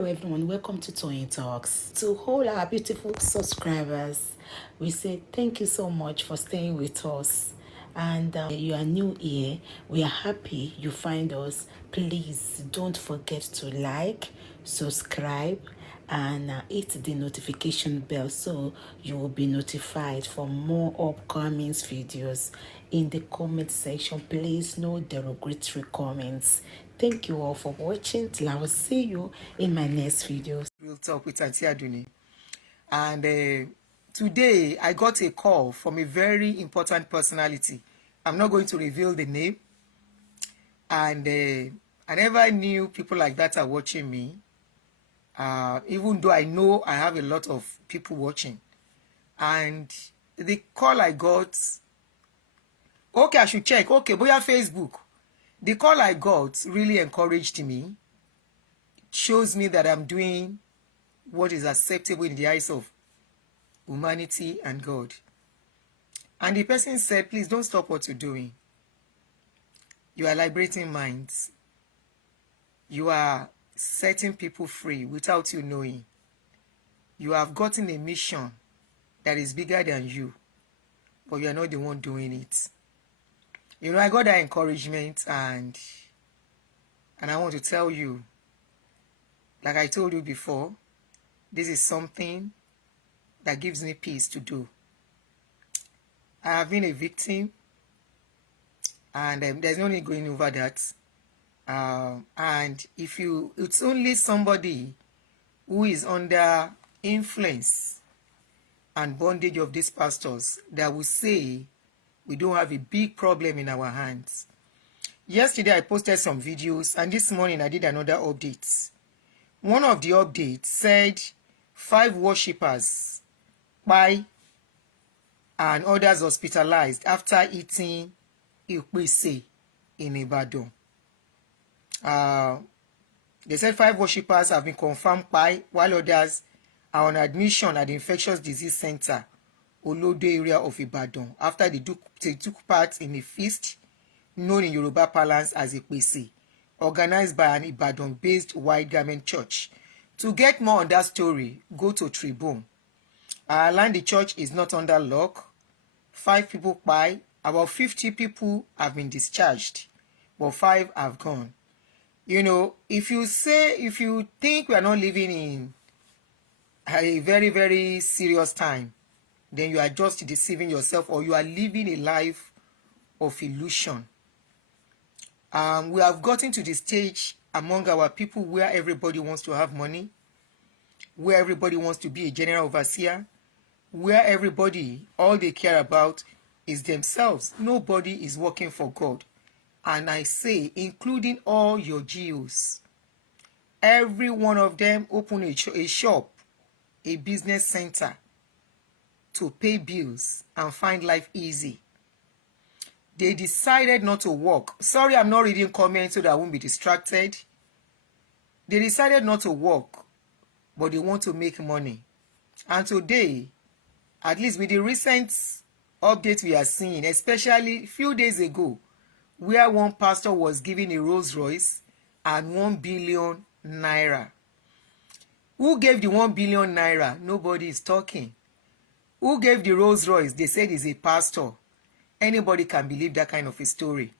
Hello everyone, welcome to Toyeen Talks. To all our beautiful subscribers, we say thank you so much for staying with us. And you are new here, we are happy you find us. Please don't forget to like, subscribe, and hit the notification bell so you will be notified for more upcoming videos. In the comment section, please no derogatory comments. Thank you all for watching. Till I will see you in my next videos. We'll talk with Auntie Aduni. And today I got a call from a very important personality. I'm not going to reveal the name. And I never knew people like that are watching me. Even though I know I have a lot of people watching. And the call I got, okay, I should check. Okay, boya Facebook. The call I got really encouraged me. It shows me that I'm doing what is acceptable in the eyes of humanity and God. And the person said, please don't stop what you're doing. You are liberating minds. You are setting people free without you knowing. You have gotten a mission that is bigger than you, but you are not the one doing it. You know, I got that encouragement, and I want to tell you, like I told you before, this is something that gives me peace to do. I have been a victim, and there's no need going over that. And it's only somebody who is under influence and bondage of these pastors that will say we don't have a big problem in our hands. Yesterday I posted some videos, and this morning I did another update. One of the updates said 5 worshippers by and others hospitalized after eating ikpese in Ibadan. They said 5 worshippers have been confirmed by, while others are on admission at the Infectious Disease Center, Olode area of Ibadan, after they took part in a feast known in Yoruba parlance as Ikpese, organized by an Ibadan-based white garment church. To get more on that story, go to Tribune. Land the church is not under lock. 5 people by, about 50 people have been discharged, but 5 have gone. You know, if you think we are not living in a very, very serious time, then you are just deceiving yourself, or you are living a life of illusion. We have gotten to the stage among our people where everybody wants to have money, where everybody wants to be a general overseer, where everybody, all they care about is themselves. Nobody is working for God. And I say, including all your GOs, every one of them open a shop, a business center to pay bills and find life easy. They decided not to work. Sorry, I'm not reading comments so that I won't be distracted. They decided not to work, but they want to make money. And today, at least with the recent updates we are seeing, especially a few days ago, where one pastor was given a Rolls Royce and 1 billion naira. Who gave the 1 billion naira? Nobody is talking. Who gave the Rolls Royce? They said is a pastor. Anybody can believe that kind of a story.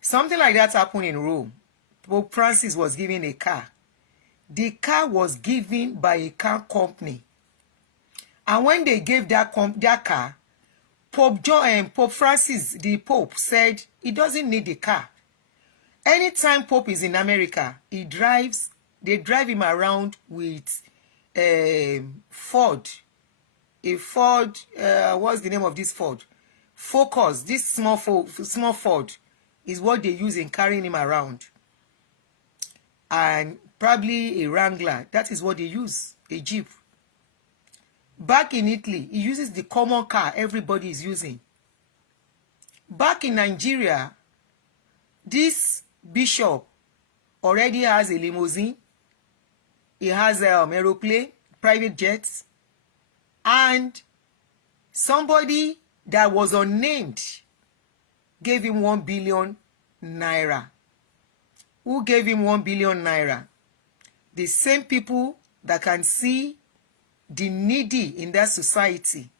Something like that happened in Rome. Pope Francis was given a car. The car was given by a car company. And when they gave that car, Pope Francis, the Pope, said he doesn't need the car. Anytime Pope is in America, they drive him around with Ford. A Ford, what's the name of this Ford? Focus. This small Ford is what they use in carrying him around. And probably a Wrangler. That is what they use, a Jeep. Back in Italy, he uses the common car everybody is using. Back in Nigeria, this bishop already has a limousine. He has an aeroplane, private jets. And somebody that was unnamed gave him 1 billion naira. Who gave him 1 billion naira? The same people that can see the needy in that society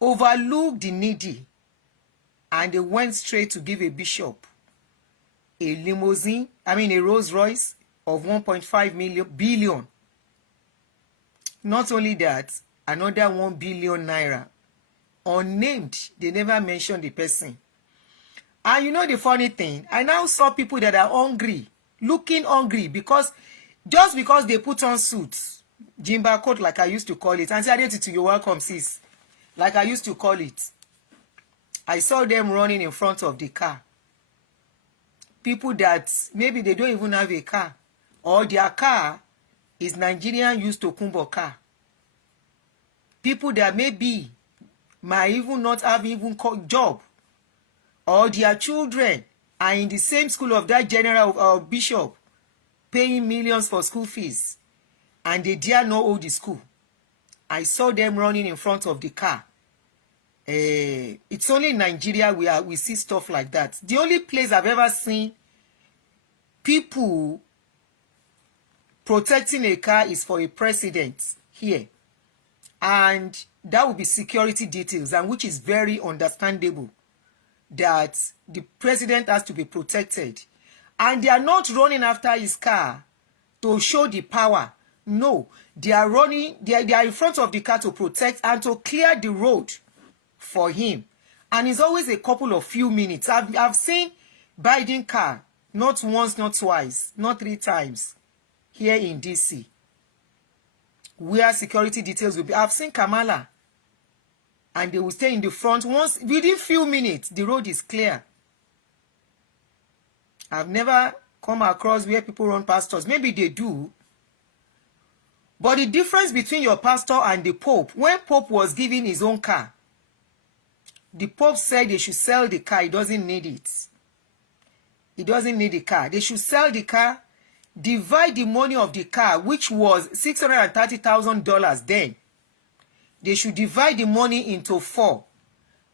overlook the needy, and they went straight to give a bishop a limousine, a Rolls Royce of 1.5 billion. Not only that, another 1 billion naira. Unnamed, they never mentioned the person. And you know the funny thing, I now saw people that are hungry, looking hungry, just because they put on suits, Jimba coat like I used to call it, and say, "Adetutu, you're welcome, sis," like I used to call it. I saw them running in front of the car. People that maybe they don't even have a car, or their car is Nigerian used to Kumbo car. People that maybe might even not have even job, or their children are in the same school of that general or bishop, paying millions for school fees, and they dare not hold the school. I saw them running in front of the car. It's only in Nigeria we see stuff like that. The only place I've ever seen people protecting a car is for a president here, and that would be security details, and which is very understandable that the president has to be protected, and they are not running after his car to show the power. No, they are running, they are in front of the car to protect and to clear the road for him. And it's always a couple of few minutes. I've seen Biden car not once, not twice, not 3 times here in DC, where security details will be. I've seen Kamala, and they will stay in the front. Once, within few minutes, the road is clear. I've never come across where people run pastors. Maybe they do. But the difference between your pastor and the Pope, when Pope was giving his own car, the Pope said they should sell the car. He doesn't need it. He doesn't need the car. They should sell the car, divide the money of the car, which was $630,000 then. They should divide the money into 4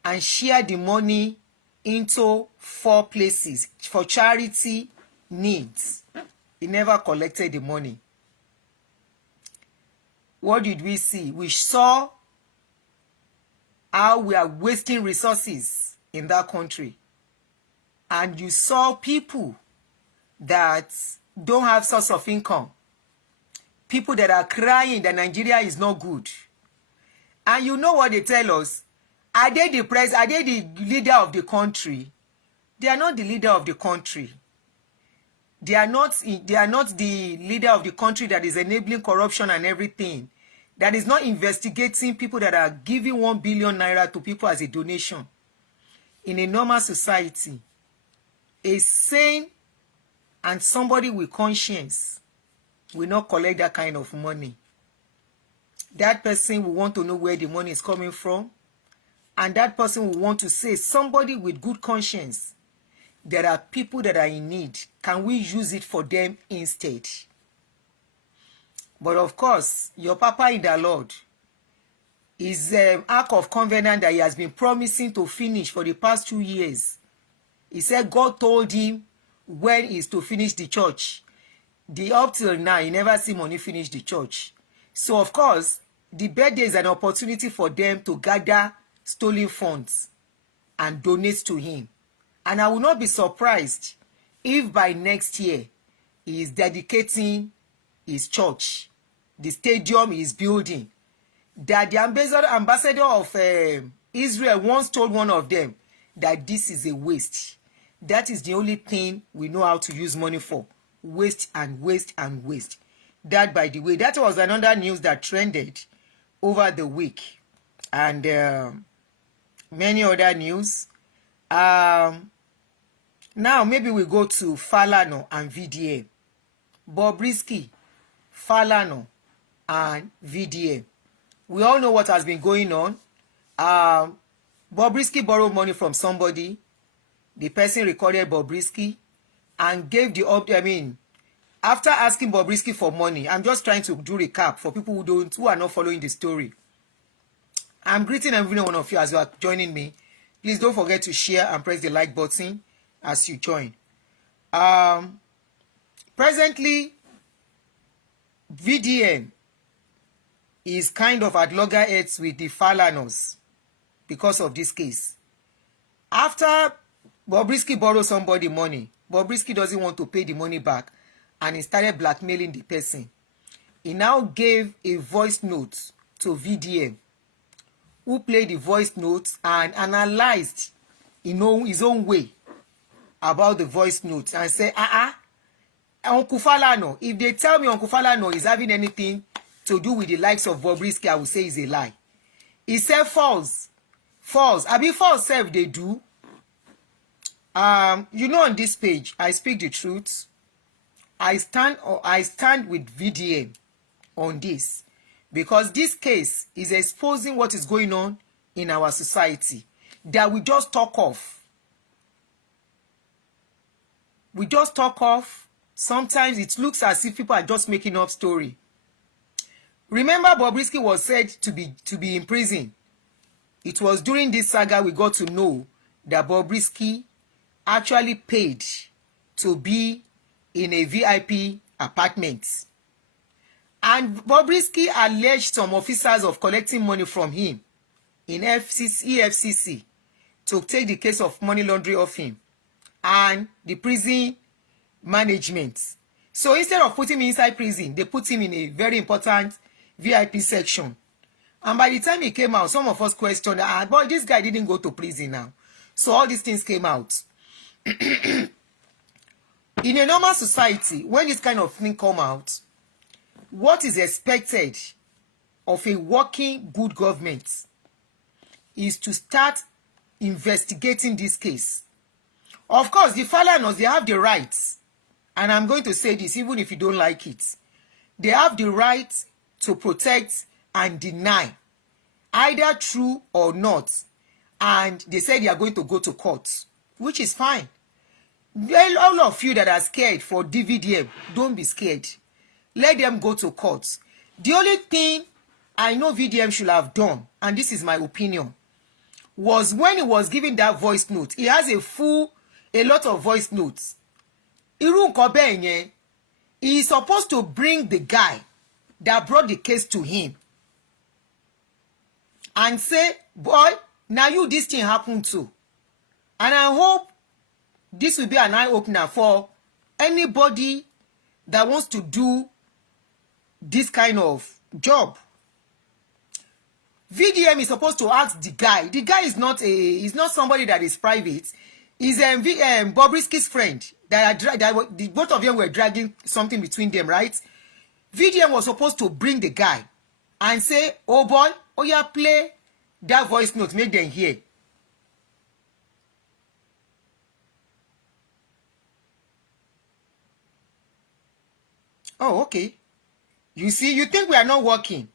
and share the money into 4 places for charity needs. He never collected the money. What did we see? We saw how we are wasting resources in that country. And you saw people that don't have source of income. People that are crying that Nigeria is not good. And you know what they tell us? Are they the president? Are they the leader of the country? They are not the leader of the country. They are not the leader of the country that is enabling corruption and everything. That is not investigating people that are giving 1 billion naira to people as a donation. In a normal society, a sane and somebody with conscience will not collect that kind of money. That person will want to know where the money is coming from, and that person will want to say, somebody with good conscience, there are people that are in need. Can we use it for them instead? But of course, your Papa in the Lord is Ark of Covenant that he has been promising to finish for the past 2 years. He said God told him when is to finish the church. Up till now, he never see money finish the church. So of course, the birthday is an opportunity for them to gather stolen funds and donate to him. And I will not be surprised if by next year he is dedicating his church, the stadium he is building. That the ambassador of Israel once told one of them that this is a waste. That is the only thing we know how to use money for. Waste and waste and waste. That, by the way, that was another news that trended over the week. And many other news. Now, maybe we go to Falana and VDM. Bobrisky, Falana, and VDM. We all know what has been going on. Bobrisky borrowed money from somebody. The person recorded Bobrisky and gave after asking Bobrisky for money, I'm just trying to do recap for people who are not following the story. I'm greeting every one of you as you are joining me. Please don't forget to share and press the like button as you join. Presently, VDM is kind of at loggerheads with the Falanas because of this case. After Bobrisky borrowed somebody money, Bobrisky doesn't want to pay the money back, and he started blackmailing the person. He now gave a voice note to VDM, who played the voice notes and analyzed in his own way about the voice notes and said, Uncle Falana, if they tell me Uncle Falana is having anything to do with the likes of Bobrisky, I will say it's a lie. He said false. False. I mean, false self they do. You know, on this page, I speak the truth. I stand with VDM on this, because this case is exposing what is going on in our society that we just talk of. We just talk of. Sometimes it looks as if people are just making up story. Remember, Bobrisky was said to be in prison. It was during this saga we got to know that Bobrisky actually paid to be in a VIP apartment. And Bobrisky alleged some officers of collecting money from him in EFCC to take the case of money laundering off him and the prison management. So instead of putting him inside prison, they put him in a very important VIP section. And by the time he came out, some of us questioned, but this guy didn't go to prison now. So all these things came out. In a normal society, when this kind of thing come out, what is expected of a working good government is to start investigating this case. Of course, the Falanas, they have the rights, and I'm going to say this even if you don't like it. They have the right to protect and deny, either true or not, and they say they are going to go to court, which is fine. All of you that are scared for DVDM, don't be scared. Let them go to court. The only thing I know VDM should have done, and this is my opinion, was when he was giving that voice note. He has a lot of voice notes. Irú nǹkan bẹ́ẹ̀ yẹn, he is supposed to bring the guy that brought the case to him and say, boy, now you this thing happened to. And I hope this will be an eye-opener for anybody that wants to do this kind of job. VDM is supposed to ask the guy. The guy is not somebody that is private. He's Bobrisky's friend. Both of them were dragging something between them, right? VDM was supposed to bring the guy and say, oh boy, oh yeah, play that voice note, make them hear. Oh, okay. You see, you think we are not working.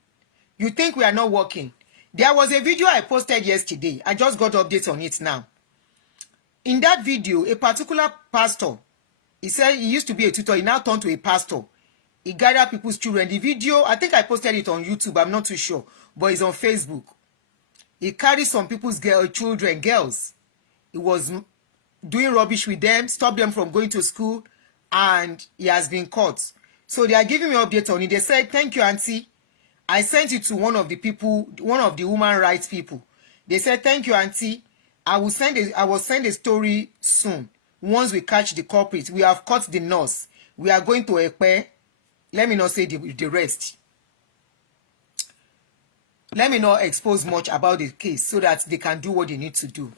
You think we are not working. There was a video I posted yesterday. I just got updates on it now. In that video, a particular pastor, he said he used to be a tutor. He now turned to a pastor. He gathered people's children. The video, I think I posted it on YouTube. I'm not too sure. But it's on Facebook. He carried some people's children, girls. He was doing rubbish with them, stopped them from going to school, and he has been caught. So they are giving me updates on it. They said, thank you, Auntie. I sent it to one of the human rights people. They said, thank you, Auntie. I will send a story soon. Once we catch the culprit, we have caught the nurse. We are going to Ekpe. Let me not say the rest. Let me not expose much about the case so that they can do what they need to do.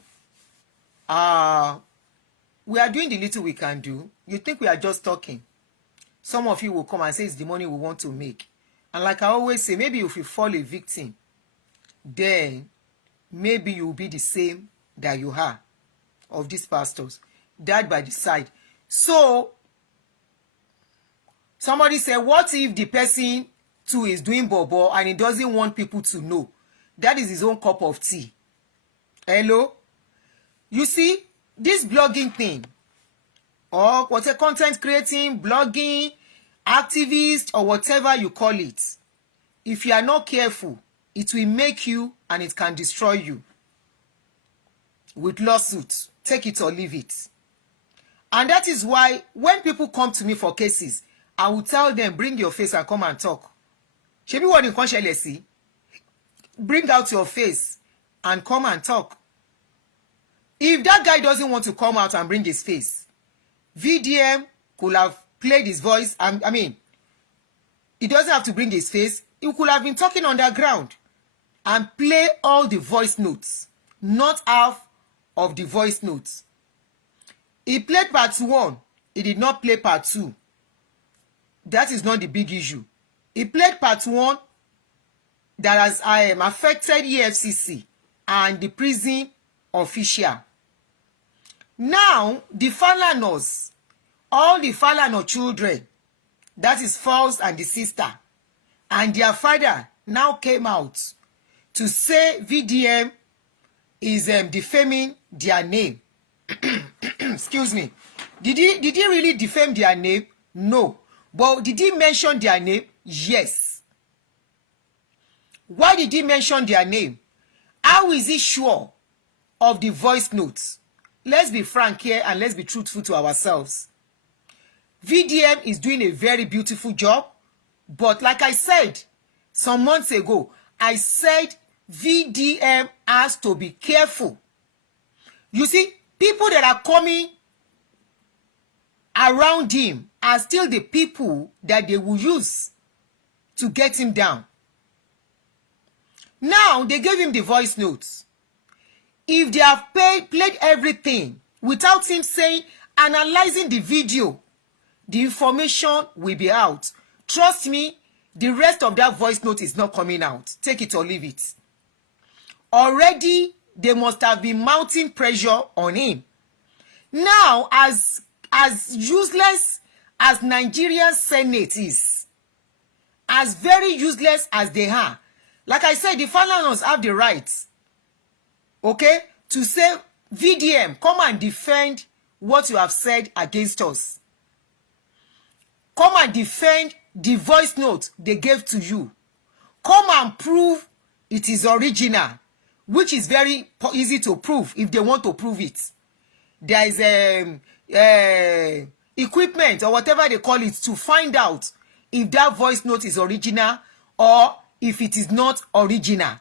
We are doing the little we can do. You think we are just talking. Some of you will come and say it's the money we want to make. And like I always say, maybe if you fall a victim, then maybe you'll be the same that you are of these pastors. Died by the side. So, somebody said, what if the person too is doing bobo and he doesn't want people to know? That is his own cup of tea. Hello? You see, this blogging thing, or what's a content creating, blogging, activist, or whatever you call it, if you are not careful, it will make you and it can destroy you with lawsuits. Take it or leave it. And that is why when people come to me for cases, I will tell them, bring your face and come and talk. Shebi what in ṣẹlẹ̀ sí? Bring out your face and come and talk. If that guy doesn't want to come out and bring his face, VDM could have played his voice. I mean, he doesn't have to bring his face. He could have been talking underground and play all the voice notes, not half of the voice notes. He played part 1. He did not play part 2. That is not the big issue. He played part 1 that has affected EFCC and the prison official. Now, the Falanas, all the Falana children, that is Falz and the sister, and their father now came out to say VDM is defaming their name. Excuse me. Did he really defame their name? No. But did he mention their name? Yes. Why did he mention their name? How is he sure of the voice notes? Let's be frank here and let's be truthful to ourselves. VDM is doing a very beautiful job, but like I said some months ago, I said VDM has to be careful. You see, people that are coming around him are still the people that they will use to get him down. Now, they gave him the voice notes. If they have played everything without him saying, analyzing the video, the information will be out. Trust me, the rest of that voice note is not coming out. Take it or leave it. Already, they must have been mounting pressure on him. Now, as useless as Nigerian Senate is, as very useless as they are, like I said, the Falanas have the rights, okay, to say, VDM, come and defend what you have said against us. Come and defend the voice note they gave to you. Come and prove it is original, which is very easy to prove if they want to prove it. There is equipment or whatever they call it to find out if that voice note is original or if it is not original.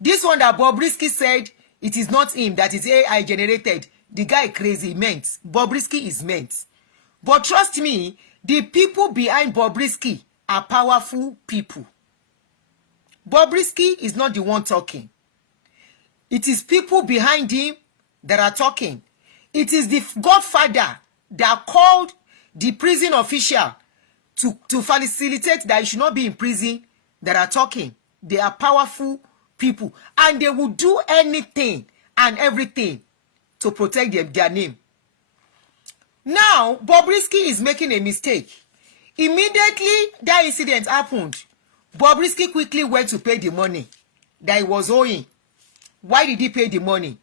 This one that Bobrisky said it is not him, that is AI generated. The guy crazy meant. Bobrisky is meant. But trust me, the people behind Bobrisky are powerful people. Bobrisky is not the one talking. It is people behind him that are talking. It is the godfather that called the prison official to facilitate that he should not be in prison that are talking. They are powerful people. And they will do anything and everything to protect their name. Now, Bobrisky is making a mistake. Immediately that incident happened, Bobrisky quickly went to pay the money that he was owing. Why did he pay the money?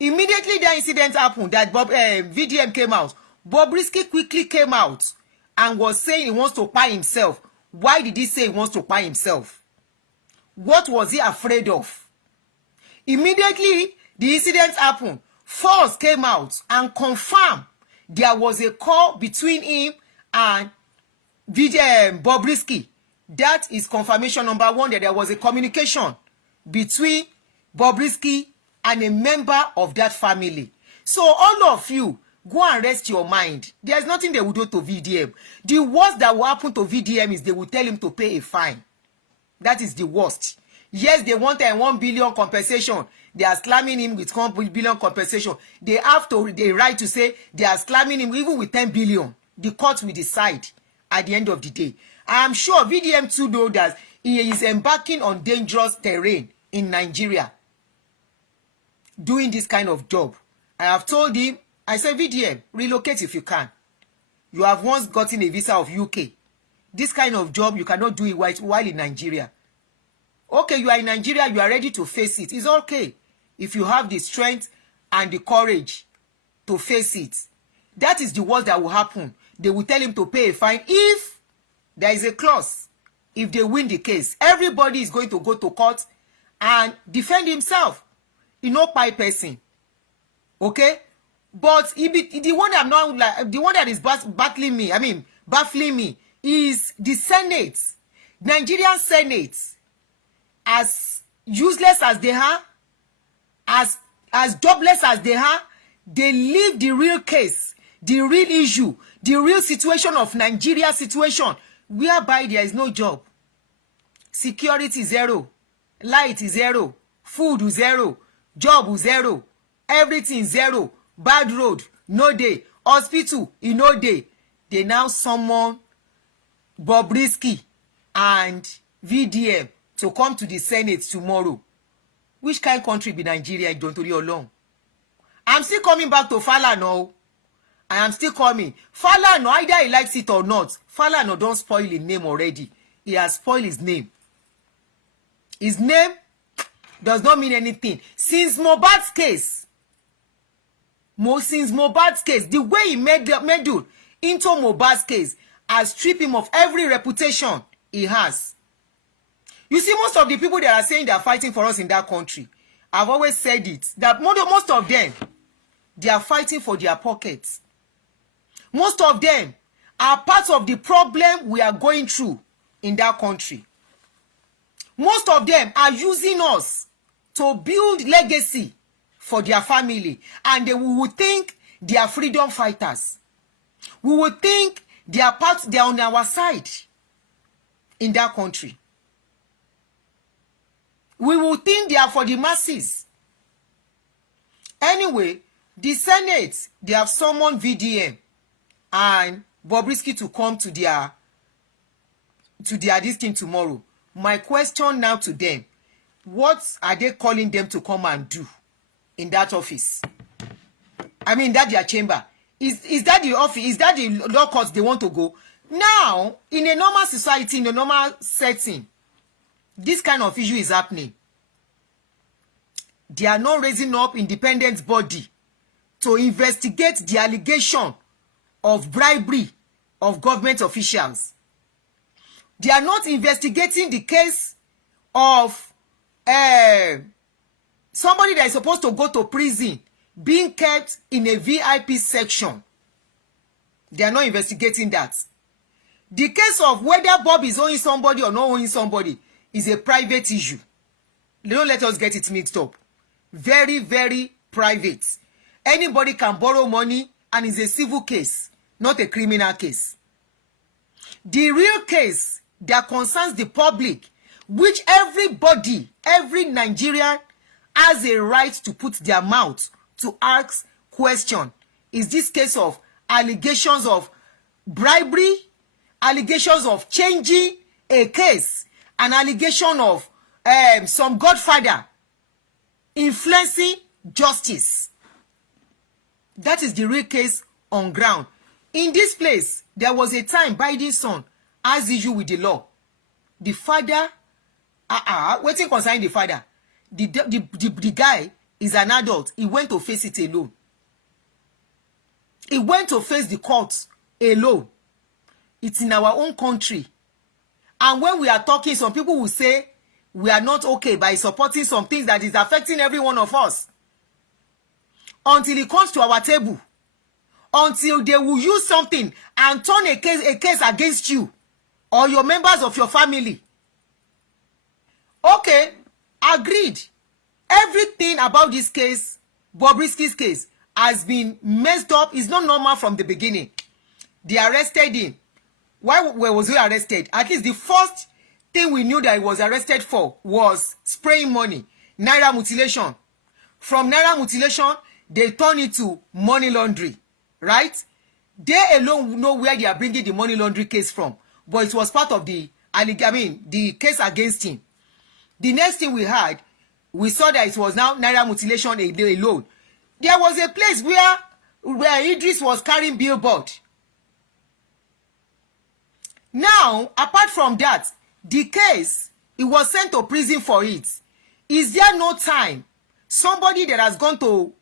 Immediately that incident happened, that VDM came out, Bobrisky quickly came out and was saying he wants to pay himself. Why did he say he wants to pay himself? What was he afraid of? Immediately the incident happened, Falz came out and confirmed there was a call between him and Bobrisky. That is confirmation number 1 that there was a communication between Bobrisky and a member of that family. So all of you, go and rest your mind. There's nothing they will do to VDM. The worst that will happen to VDM is they will tell him to pay a fine. That is the worst. Yes, they want a 1 billion compensation. They are slamming him with 1 billion compensation. They have the right to say they are slamming him even with 10 billion. The court will decide at the end of the day. I am sure VDM too knows that he is embarking on dangerous terrain in Nigeria doing this kind of job. I have told him, I said, VDM, relocate if you can. You have once gotten a visa of UK. This kind of job, you cannot do it while in Nigeria. Okay, you are in Nigeria, you are ready to face it. It's okay if you have the strength and the courage to face it. That is the worst that will happen. They will tell him to pay a fine if there is a clause. If they win the case, everybody is going to go to court and defend himself. You know, by person. Okay? But the one that I'm not like, the one that is baffling me, is the Senate, Nigerian Senate, as useless as they are, as jobless as they are, they leave the real case, the real issue, the real situation of Nigeria situation, whereby there is no job, security zero, light is zero, food zero, job zero, everything zero, bad road no dey, hospital e no dey. They now summon Bobrisky and VDM to come to the Senate tomorrow. Which kind of country be Nigeria? Don't worry alone. I'm still coming back to Falana. I am still coming. Falana, either he likes it or not, Falana don't spoil his name already. He has spoiled his name. His name does not mean anything. Since Mohbad's case, the way he meddled into Mohbad's case has stripped him of every reputation he has. You see, most of the people that are saying they are fighting for us in that country, I've always said it, that most of them, they are fighting for their pockets. Most of them are part of the problem we are going through in that country. Most of them are using us to build legacy for their family, and we will think they are freedom fighters. We will think they are on our side in that country. We will think they are for the masses. Anyway, the Senate, they have summoned VDM and Bobrisky to come to their this thing tomorrow. My question now to them, what are they calling them to come and do in that office? I mean, that their chamber. Is that the office? Is that the law courts they want to go? Now, in a normal society, in a normal setting, this kind of issue is happening. They are not raising up independent body to investigate the allegation of bribery of government officials. They are not investigating the case of somebody that is supposed to go to prison being kept in a VIP section. They are not investigating that. The case of whether Bob is owing somebody or not owing somebody is a private issue. Don't let us get it mixed up. Very, very private. Anybody can borrow money and it's a civil case, not a criminal case. The real case that concerns the public, which everybody, every Nigerian has a right to put their mouth to ask question, is this case of allegations of bribery, allegations of changing a case, an allegation of some godfather influencing justice. That is the real case on ground. In this place, there was a time Biden's son has issue with the law. The father, waiting concerning the father, the guy is an adult. He went to face it alone. He went to face the courts alone. It's in our own country. And when we are talking, some people will say we are not okay by supporting some things that is affecting every one of us. Until it comes to our table. Until they will use something and turn a case against you or your members of your family. Okay, agreed. Everything about this case, Bobrisky's case, has been messed up. It's not normal from the beginning. They arrested him. Where was he arrested? At least the first thing we knew that he was arrested for was spraying money, naira mutilation. From naira mutilation, they turn it to money laundering, right? They alone know where they are bringing the money laundering case from, but it was part of the case against him. The next thing we had, we saw that it was now naira mutilation alone. There was a place where Idris was carrying billboard. Now, apart from that, the case, he was sent to prison for it. Is there no time somebody that has gone to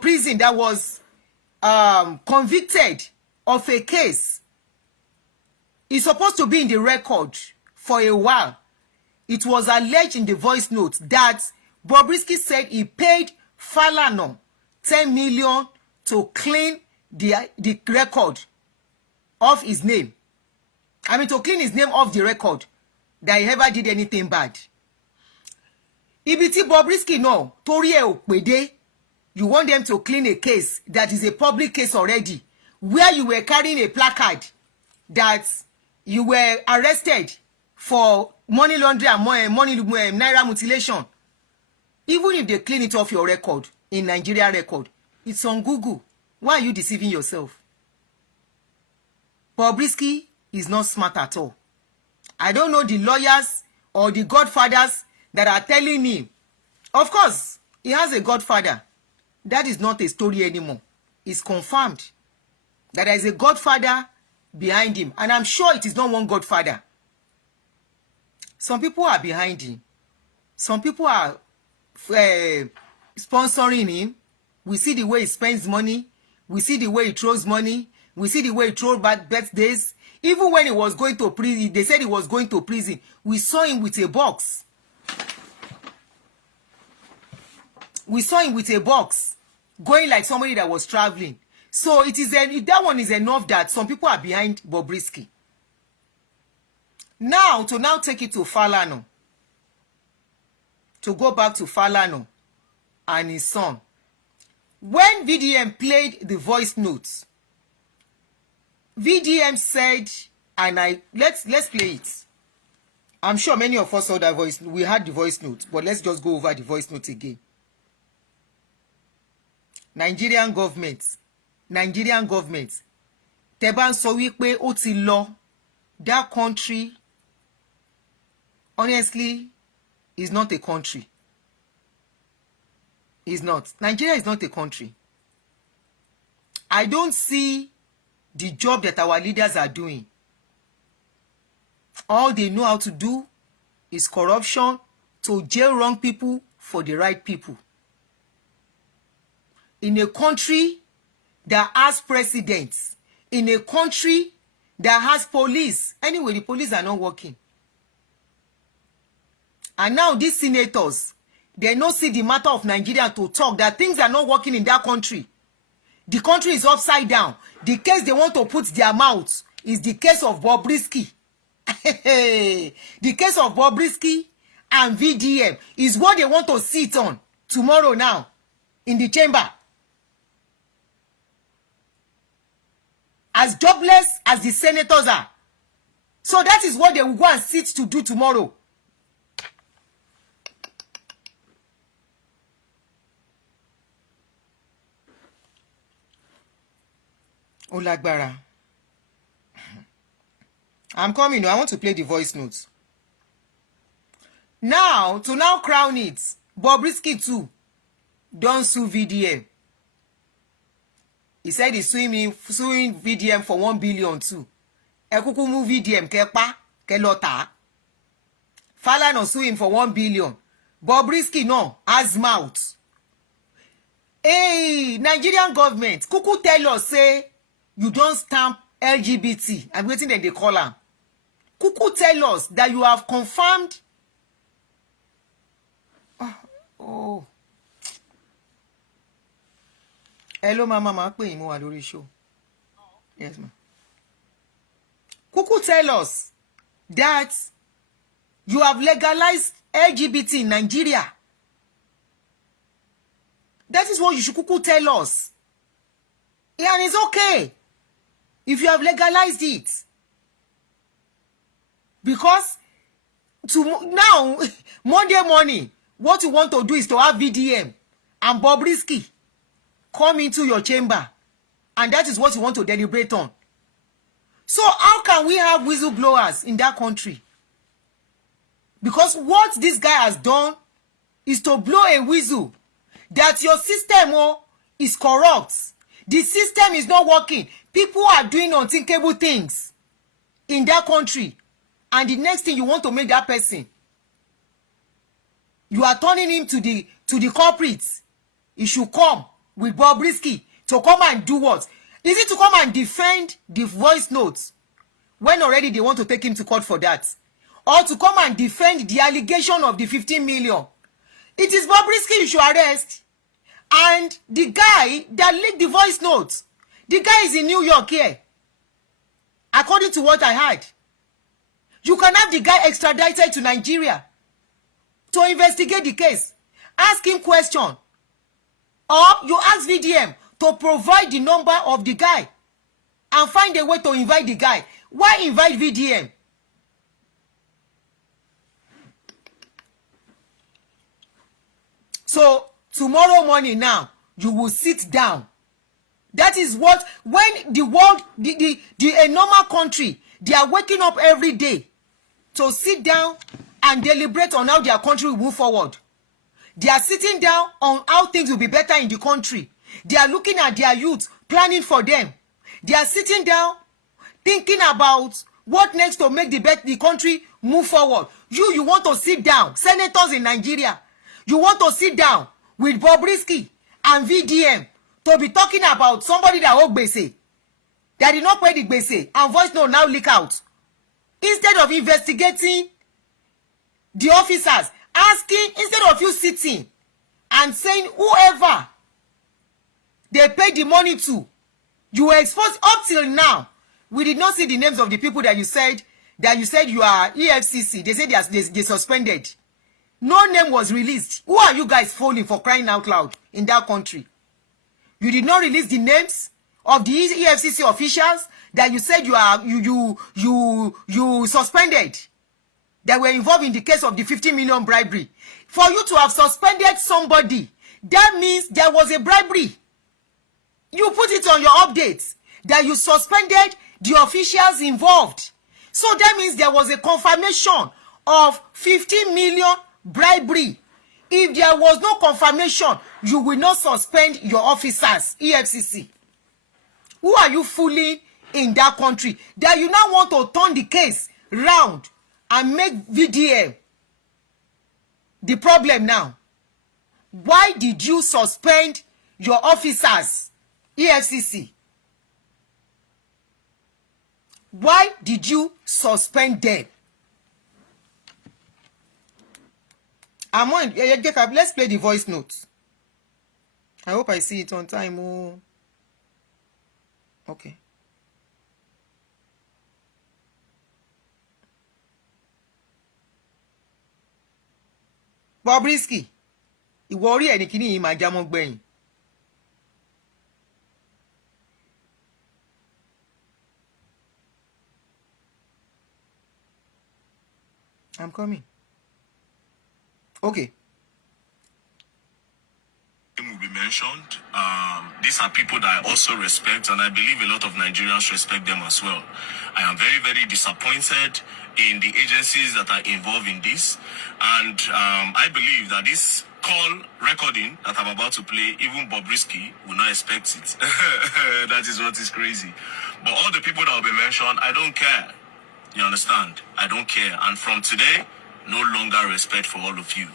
prison that was convicted of a case is supposed to be in the record for a while? It was alleged in the voice note that Bobrisky said he paid Falana 10 million to clean the record off his name. I mean, to clean his name off the record that he ever did anything bad. Ibi tí Bobrisky no, torí ẹ ò pèdé, you want them to clean a case that is a public case already, where you were carrying a placard that you were arrested for money laundering and money naira mutilation. Even if they clean it off your record, in Nigeria record, it's on Google. Why are you deceiving yourself? Bobrisky is not smart at all. I don't know the lawyers or the godfathers that are telling him. Of course, he has a godfather. That is not a story anymore. It's confirmed that there is a godfather behind him. And I'm sure it is not one godfather. Some people are behind him. Some people are sponsoring him. We see the way he spends money. We see the way he throws money. We see the way he throws bad birthdays. Even when he was going to prison, they said he was going to prison. We saw him with a box. We saw him with a box, going like somebody that was traveling. So it is that one is enough that some people are behind Bobrisky. Now, to now take it to Falana. To go back to Falana and his son. When VDM played the voice notes, VDM said, and let's play it. I'm sure many of us saw that voice. We had the voice note, but let's just go over the voice note again. Nigerian government, tẹ́ bá ń sọ wípé ó ti lọ, that country, honestly, is not a country. It's not. Nigeria is not a country. I don't see the job that our leaders are doing. All they know how to do is corruption, to jail wrong people for the right people. In a country that has presidents, in a country that has police. Anyway, the police are not working. And now these senators, they don't see the matter of Nigeria to talk that things are not working in that country. The country is upside down. The case they want to put their mouth is the case of Bobrisky. The case of Bobrisky and VDM is what they want to sit on tomorrow now in the chamber. As jobless as the senators are. So that is what they will go and sit to do tomorrow. Olagbara. I'm coming. I want to play the voice notes. Now, to now crown it, Bobrisky too don't sue VDM. He said he's suing VDM for 1 billion too. Ekuku mu VDM kepa kelota. Falana sue him for 1 billion. Bobrisky no has mouth. Hey, Nigerian government, kuku tell us say you don't stamp LGBT. I'm waiting that they call her. Kuku tell us that you have confirmed. Oh. Hello, mama. Ma pe mo wa lórí show. Yes, ma. Kuku tell us that you have legalized LGBT in Nigeria. That is what you should Kuku tell us. Yeah, and it's okay if you have legalized it. Because now, Monday morning, what you want to do is to have VDM and Bobrisky come into your chamber. And that is what you want to deliberate on. So how can we have whistleblowers in that country? Because what this guy has done is to blow a whistle that your system is corrupt. The system is not working. People are doing unthinkable things in that country. And the next thing you want to make that person, you are turning him to the culprits. He should come with Bobrisky to come and do what? Is it to come and defend the voice notes when already they want to take him to court for that? Or to come and defend the allegation of the 15 million? It is Bobrisky you should arrest. And the guy that leaked the voice notes, the guy is in New York here. according to what I heard. You can have the guy extradited to Nigeria to investigate the case. Ask him question. Or you ask VDM to provide the number of the guy and find a way to invite the guy. Why invite VDM? So tomorrow morning now, you will sit down. That is what, when the world, a normal country, they are waking up every day to sit down and deliberate on how their country will move forward. They are sitting down on how things will be better in the country. They are looking at their youth, planning for them. They are sitting down, thinking about what next to make the country move forward. You want to sit down, senators in Nigeria. You want to sit down with Bobrisky and VDM to be talking about somebody that owed gbese, that did not pay the gbese, and voice note now leak out. Instead of investigating the officers, asking, instead of you sitting and saying whoever they paid the money to, you were exposed. Up till now, we did not see the names of the people that you said you are EFCC. They said they suspended. No name was released. Who are you guys fooling, for crying out loud, in that country? You did not release the names of the EFCC officials that you said you suspended, that were involved in the case of the 50 million bribery. For you to have suspended somebody, that means there was a bribery. You put it on your updates that you suspended the officials involved. So that means there was a confirmation of 50 million bribery. If there was no confirmation, you will not suspend your officers, EFCC. Who are you fooling in that country that you now want to turn the case round and make VDM the problem now? Why did you suspend your officers, EFCC? Why did you suspend them? Let's play the voice notes. I hope I see it on time. Oh. Okay. Bobrisky, ìwọ orí ẹ̀ ní kíní yìí máa jámọ́ gbẹ̀yìn. I'm coming. Okay. Will be mentioned. These are people that I also respect, and I believe a lot of Nigerians respect them as well. I am very, very disappointed in the agencies that are involved in this, and I believe that this call recording that I'm about to play, even Bobrisky will not expect it. That is what is crazy. But all the people that will be mentioned, I don't care. You understand? I don't care. And from today, no longer respect for all of you.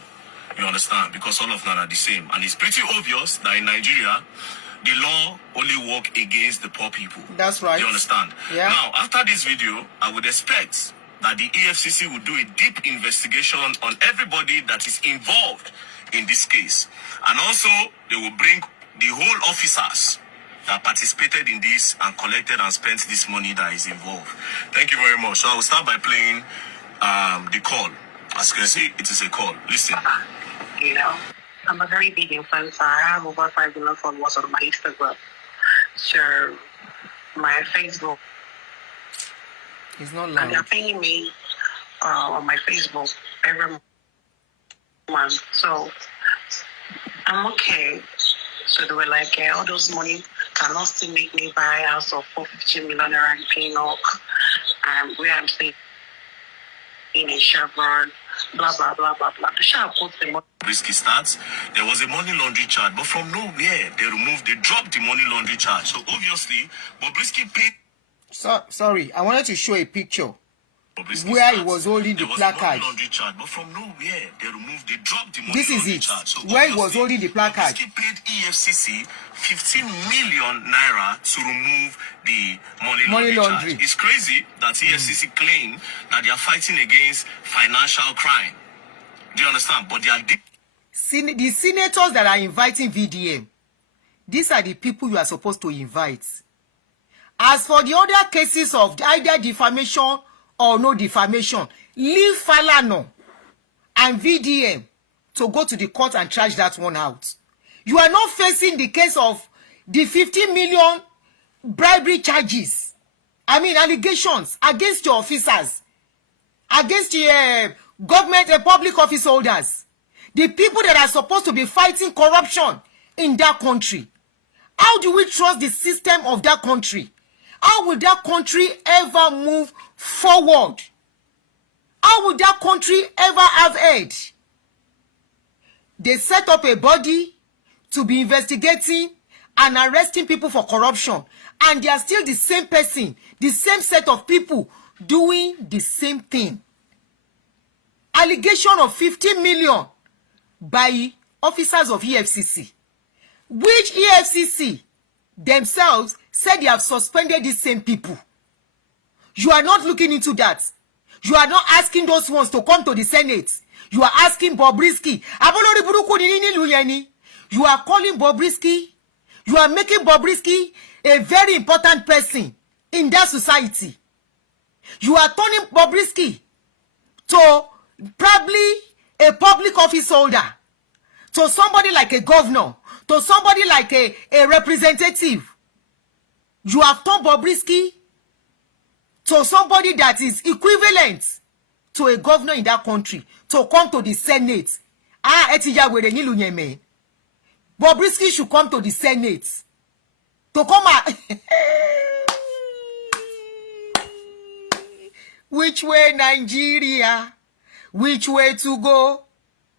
You understand? Because all of them are the same. And it's pretty obvious that in Nigeria, the law only works against the poor people. That's right. You understand? Yeah. Now, after this video, I would expect that the EFCC will do a deep investigation on everybody that is involved in this case. And also, they will bring the whole officers that participated in this and collected and spent this money that is involved. Thank you very much. So I will start by playing the call. As you can see, it is a call. Listen. You know, I'm a very big influencer. I have over 5 million followers on my Instagram. So my Facebook. It's not loud. And they're paying me on my Facebook every month. So I'm okay. So they were like, all those money cannot still make me buy a house of 450 million naira in Pinnock, where I'm staying in a Chevron, blah, blah, blah, blah, blah. The shop put the money. Risky starts. There was a money laundry charge, but from nowhere, they dropped the money laundry charge. So obviously, Bobrisky paid. Sorry, I wanted to show a picture where he was holding the placard. But from nowhere, they dropped the money. This is it. So where he was holding the placard. Bobrisky paid EFCC 15 million naira to remove the money laundry charge. It's crazy that EFCC claim that they are fighting against financial crime. Do you understand? But they are the senators that are inviting VDM. These are the people you are supposed to invite. As for the other cases of either defamation or no defamation, leave Falana and VDM to go to the court and trash that one out. You are not facing the case of the 50 million bribery charges. I mean, allegations against your officers, against the government and public office holders, the people that are supposed to be fighting corruption in that country. How do we trust the system of that country? How will that country ever move forward? How will that country ever have aid? They set up a body to be investigating and arresting people for corruption, and they are still the same person, the same set of people doing the same thing. Allegation of 50 million by officers of EFCC, which EFCC themselves said they have suspended these same people. You are not looking into that. You are not asking those ones to come to the Senate. You are asking Bobrisky. You are calling Bobrisky. You are making Bobrisky a very important person in that society. You are turning Bobrisky to probably a public office holder, to somebody like a governor, to somebody like a representative. You have turned Bobrisky to somebody that is equivalent to a governor in that country to come to the Senate. Bobrisky should come to the Senate to come out. Which way, Nigeria? Which way to go?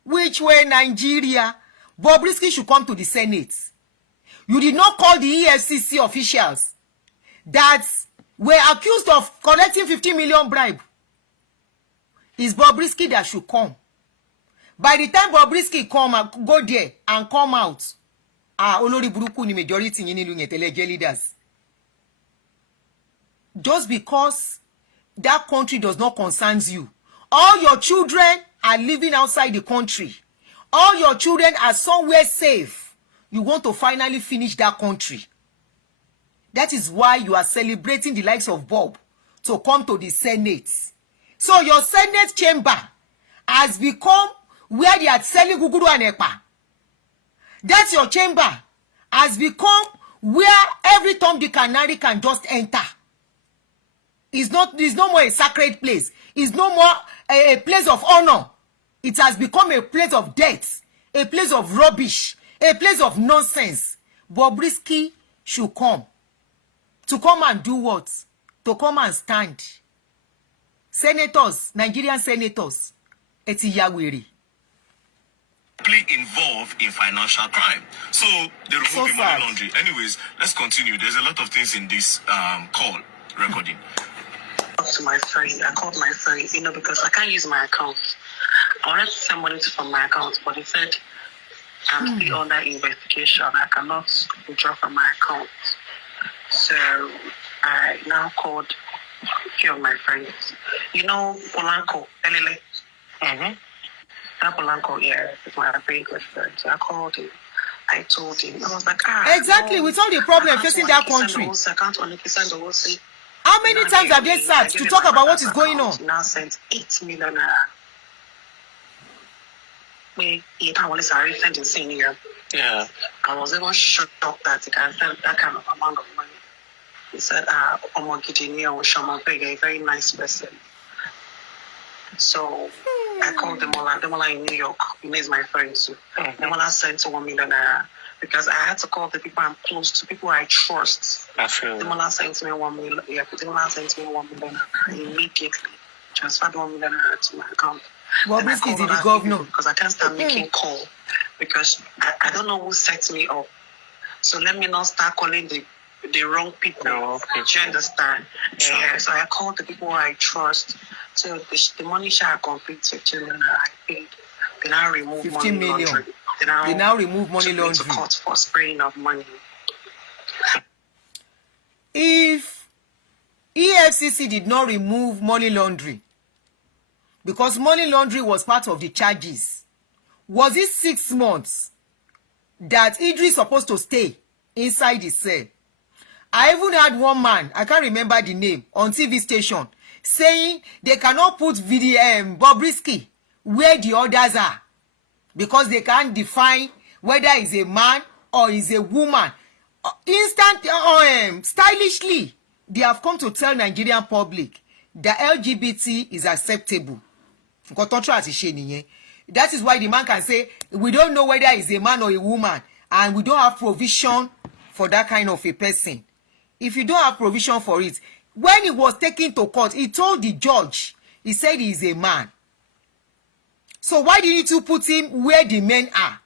Which way, Nigeria? Bobrisky should come to the Senate. You did not call the EFCC officials that were accused of collecting 50 million bribe. It's Bobrisky that should come. By the time Bobrisky come and go there and come out, Olori Buruku ni majority leaders. Just because that country does not concern you. All your children are living outside the country. All your children are somewhere safe. You want to finally finish that country. That is why you are celebrating the likes of Bob to come to the Senate. So your Senate chamber has become where they are selling guguru and epa. That's your chamber has become where every Tom, Dick, and Harry can just enter. It's no more a sacred place. It's no more a place of honor. It has become a place of death, a place of rubbish, a place of nonsense. Bobrisky should come. To come and do what? To come and stand. Senators, Nigerian senators, eti yawiri. Involved in financial crime. So they remove the money laundering. Anyways, let's continue. There's a lot of things in this call recording. To my friend, I called my friend, because I can't use my account. I wanted to send money from my account, but he said I'm still under investigation. I cannot withdraw from my account. So I now called a few of my friends. Polanco, Elele. Mm-hmm. That Polanco, yeah, is my very good friend. So I called him. I told him. I was like, exactly, with all the problem facing that country. I can't only send the whole thing. How many times have they sat to talk about what is going on? Now sent 8 million. Yeah. I was even shocked that he can send that kind of amount of money. He said, a very nice person. So I called Demola in New York. He is my friend too. Demola sent 1 million because I had to call the people I'm close to, people I trust. Demola sent me 1 million. Yeah, Demola sent me 1 million immediately. Transferred 1 million to my account. Bobrisky is the governor. Because I can't start making call because I don't know who set me up. So let me not start calling the wrong people. No, okay. Do you understand? Sure. So I called the people I trust. So the money shall complete 15 million I paid. They now remove 15 money million. laundering. They now remove money laundering. To court for spraying of money. If EFCC did not remove money laundering, because money laundering was part of the charges, was it 6 months that Idris supposed to stay inside the cell? I even had one man, I can't remember the name, on TV station saying they cannot put VDM Bobrisky where the others are because they can't define whether he's a man or he's a woman. Stylishly, they have come to tell Nigerian public that LGBT is acceptable. That is why the man can say, we don't know whether he's a man or a woman, and we don't have provision for that kind of a person. If you don't have provision for it, when he was taken to court, he told the judge, he said he is a man. So why didn't you put him where the men are?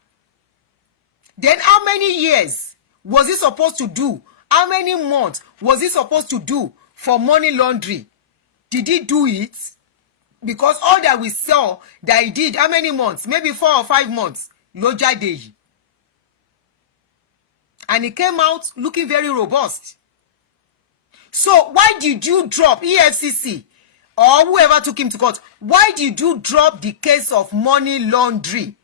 Then how many years was he supposed to do? How many months was he supposed to do for money laundering? Did he do it? Because all that we saw that he did, how many months? Maybe 4 or 5 months. Loja Deyi. And he came out looking very robust. So why did you drop EFCC or whoever took him to court? Why did you drop the case of money laundering?